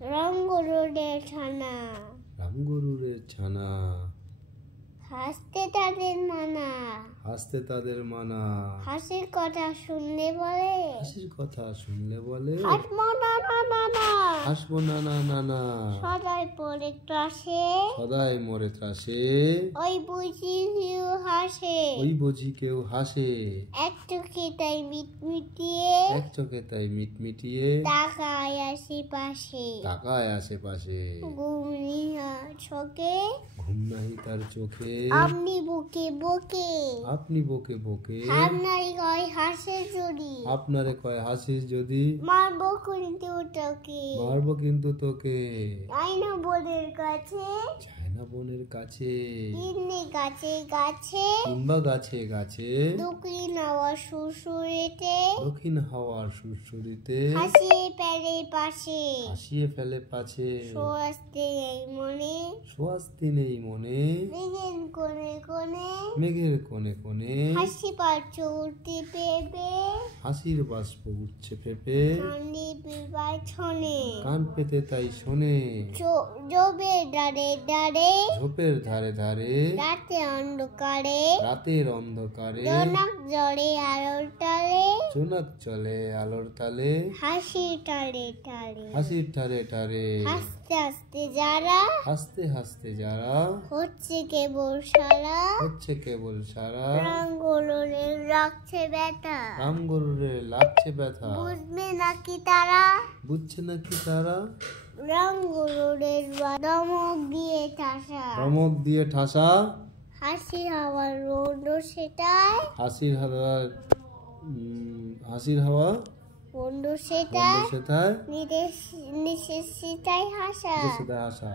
রামগরুরের ছানা, রামগরুরের ছানা, হাসতে তাদের মানা, হাসতে তাদের মানা, হাসির কথা শুনলে বলে, হাসির কথা শুনলে বলে, হাসবো না না না না, হাসবো না না না না, সদাই পড়ে ত্রাসে, সদাই মরে ত্রাসে, ওই বুঝি কেউ হাসে, ওই বুঝি কেউ হাসে, এক চোখে তাই মিটমিটিয়ে, এক চোখে তাই মিটমিটিয়ে, তাকায় আশেপাশে, তাকায় আশেপাশে, ঘুমনি চোখে, ঘুম নাহি তার চোখে, আপনি বুকে বুকে, আপনি বকে বকে, আপনার কয় হাসে যদি, আপনারে কয় হাসিস যদি, মারবো কিন্তু তোকে, মারবো কিন্তু তোকে, আইনা বোনের কাছে, চায়না বোনের কাছে, কিন্নি গাছে গাছে, কিংবা গাছে গাছে, দক্ষিণ হাওয়া সুরসুরিতে, দক্ষিণ হাওয়ার সুরসুরিতে, হাসিয়ে পেরে পাশে, হাসিয়ে ফেলে পাছে, সোয়াস্তে এই মনে, স্বস্তি নেই মনে, মেঘের কোণে কোণে, মেঘের কোণে কোণে, হাসি পাচ্ছে উঠতে পেপে, হাসির বাষ্প উঠছে পেপে, কান্দি পিপায় ছনে, কান পেতে তাই শোনে, জবে ডারে ডারে, ঝোপের ধারে ধারে, রাতে অন্ধকারে, রাতের অন্ধকারে, জোনাক জলে আলোর টালে, জোনাক চলে আলোর তালে, হাসি টালে টালে, হাসির ঠারে ঠারে, হাসতে হাসতে যারা, হাসতে হাসতে যারা, হচ্ছে কেবল সারা, হচ্ছে কেবল সারা, রাঙ্গলনে রাখছে ব্যথা, রামগরুরে লাগছে ব্যথা, বুঝবে নাকি তারা, বুঝছে নাকি তারা, রাঙ্গলনের দমক দিয়ে ঠাসা, ধমক দিয়ে ঠাসা, হাসির হাওয়ার রোদ সেটাই, হাসির হাওয়া, হাসির হাওয়া বন্ধু সেটাই, সেটায়, নিশেষ সেটাই হাসা, সেটায় হাসা।